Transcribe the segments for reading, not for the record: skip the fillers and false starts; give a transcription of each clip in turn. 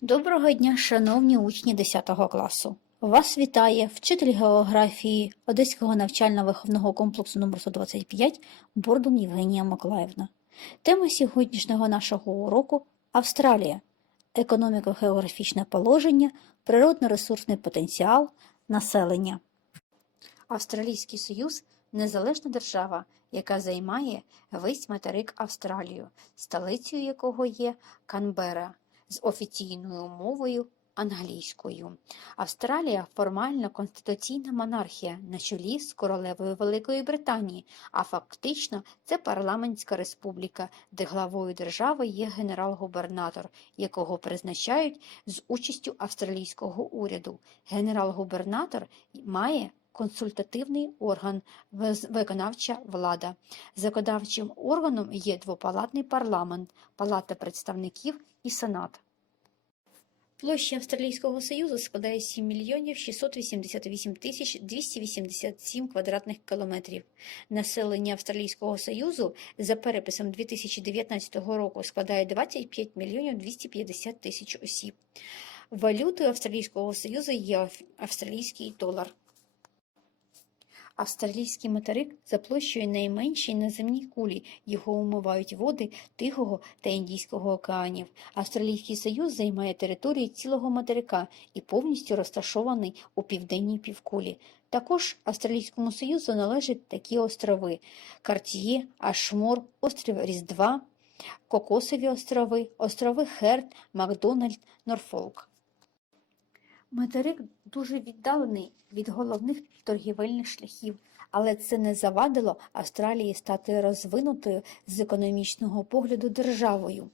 Доброго дня, шановні учні 10 класу! Вас вітає вчитель географії Одеського навчально-виховного комплексу номер 125 Бордун Євгенія Миколаївна. Тема сьогоднішнього нашого уроку – Австралія. Економіко-географічне положення, природно-ресурсний потенціал, населення. Австралійський Союз – незалежна держава, яка займає весь материк Австралію, столицею якого є Канберра, з офіційною мовою англійською. Австралія – формально конституційна монархія на чолі з королевою Великої Британії, а фактично це парламентська республіка, де главою держави є генерал-губернатор, якого призначають з участю австралійського уряду. Генерал-губернатор має консультативний орган – виконавча влада. Законодавчим органом є двопалатний парламент, Палата представників і Сенат. Площа Австралійського Союзу складає 7 мільйонів 688 тисяч 287 квадратних кілометрів. Населення Австралійського Союзу за переписом 2019 року складає 25 мільйонів 250 тисяч осіб. Валютою Австралійського Союзу є австралійський долар. Австралійський материк за площею найменший на земній кулі, його омивають води Тихого та Індійського океанів. Австралійський Союз займає територію цілого материка і повністю розташований у південній півкулі. Також Австралійському Союзу належать такі острови – Карт'є, Ашмор, острів Різдва, Кокосові острови, острови Херд, Макдональд, Норфолк. Материк дуже віддалений від головних торгівельних шляхів, але це не завадило Австралії стати розвинутою з економічного погляду державою.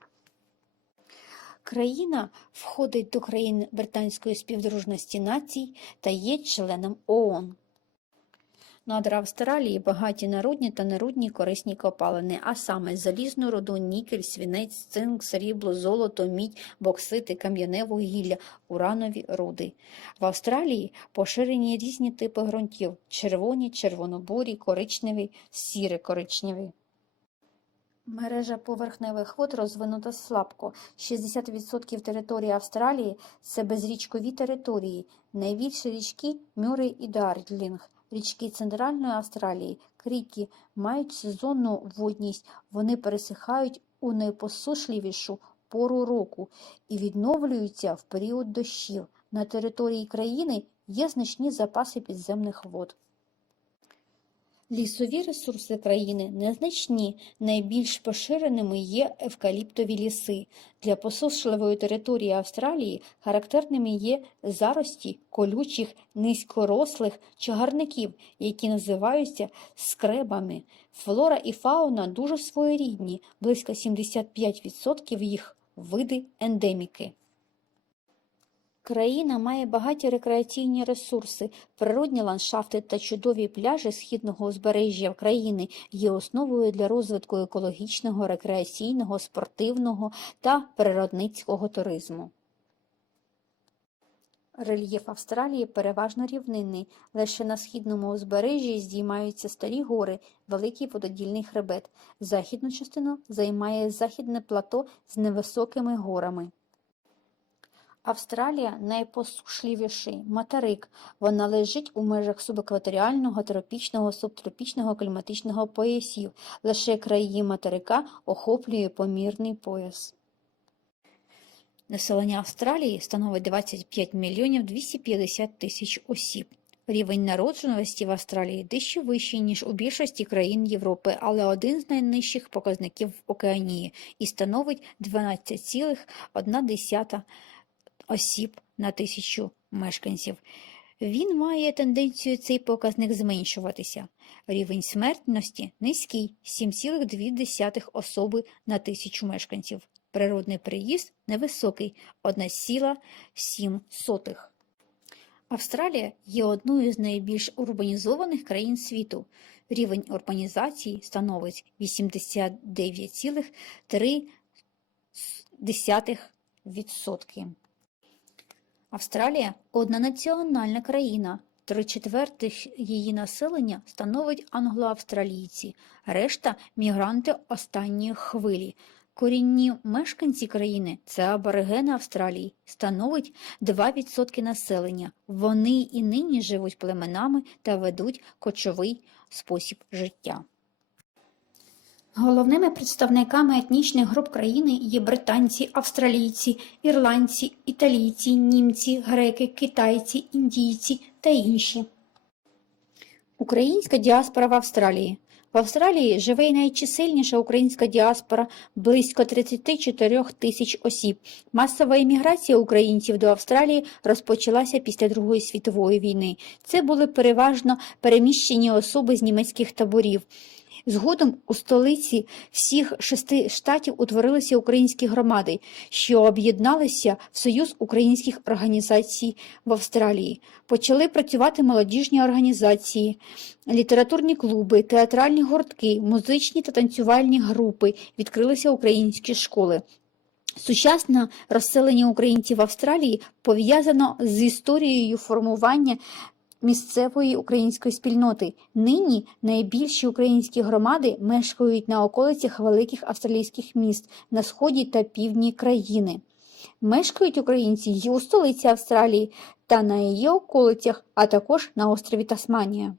Країна входить до країн Британської співдружності націй та є членом ООН. Надра Австралії багаті на рудні та нерудні корисні копалини, а саме залізну руду, нікель, свинець, цинк, срібло, золото, мідь, боксити, кам'яне вугілля, уранові руди. В Австралії поширені різні типи ґрунтів – червоні, червонобурі, коричневі, сіре-коричневі. Мережа поверхневих вод розвинута слабко. 60% території Австралії – це безрічкові території. Найбільші річки – Мюррей і Дарлінг. Річки Центральної Австралії, Крікі, мають сезонну водність, вони пересихають у найпосушливішу пору року і відновлюються в період дощів. На території країни є значні запаси підземних вод. Лісові ресурси країни незначні, найбільш поширеними є евкаліптові ліси. Для посушливої території Австралії характерними є зарості колючих низькорослих чагарників, які називаються скребами. Флора і фауна дуже своєрідні, близько 75% їх – види ендеміки. Країна має багаті рекреаційні ресурси, природні ландшафти та чудові пляжі східного узбережжя країни є основою для розвитку екологічного, рекреаційного, спортивного та природницького туризму. Рельєф Австралії переважно рівнинний, лише на східному узбережжі здіймаються старі гори, великий вододільний хребет. Західну частину займає західне плато з невисокими горами. Австралія – найпосушливіший материк. Вона лежить у межах субекваторіального, тропічного, субтропічного кліматичного поясів. Лише краї материка охоплює помірний пояс. Населення Австралії становить 25 мільйонів 250 тисяч осіб. Рівень народжуваності в Австралії дещо вищий, ніж у більшості країн Європи, але один з найнижчих показників в Океанії і становить 12,1 осіб на тисячу мешканців. Він має тенденцію цей показник зменшуватися. Рівень смертності низький – 7,2 особи на тисячу мешканців. Природний приїзд невисокий – 1,7. Австралія є одною з найбільш урбанізованих країн світу. Рівень урбанізації становить 89,3%. Австралія – однонаціональна країна. 3/4 її населення становить англоавстралійці, решта – мігранти останньої хвилі. Корінні мешканці країни – це аборигени Австралії, становить 2% населення. Вони і нині живуть племенами та ведуть кочовий спосіб життя. Головними представниками етнічних груп країни є британці, австралійці, ірландці, італійці, німці, греки, китайці, індійці та інші. Українська діаспора в Австралії. В Австралії живе й найчисельніша українська діаспора – близько 34 тисяч осіб. Масова еміграція українців до Австралії розпочалася після Другої світової війни. Це були переважно переміщені особи з німецьких таборів. Згодом у столиці всіх 6 штатів утворилися українські громади, що об'єдналися в Союз українських організацій в Австралії. Почали працювати молодіжні організації, літературні клуби, театральні гуртки, музичні та танцювальні групи, відкрилися українські школи. Сучасне розселення українців в Австралії пов'язано з історією формування місцевої української спільноти. Нині найбільші українські громади мешкають на околицях великих австралійських міст на сході та півдні країни. Мешкають українці й у столиці Австралії та на її околицях, а також на острові Тасманія.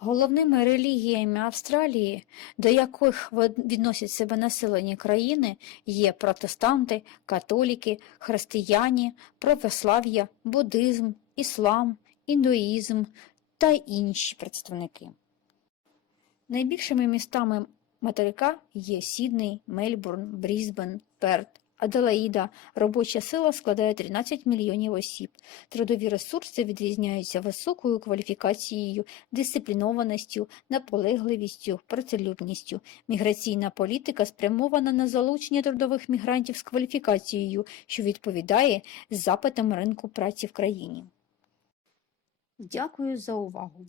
Головними релігіями Австралії, до яких відносять себе населення країни, є протестанти, католіки, християні, православ'я, буддизм, іслам, індуїзм та інші представники. Найбільшими містами материка є Сідней, Мельбурн, Брізбен, Перт, Аделаїда. Робоча сила складає 13 мільйонів осіб. Трудові ресурси відрізняються високою кваліфікацією, дисциплінованістю, наполегливістю, працелюбністю. Міграційна політика спрямована на залучення трудових мігрантів з кваліфікацією, що відповідає запитам ринку праці в країні. Дякую за увагу!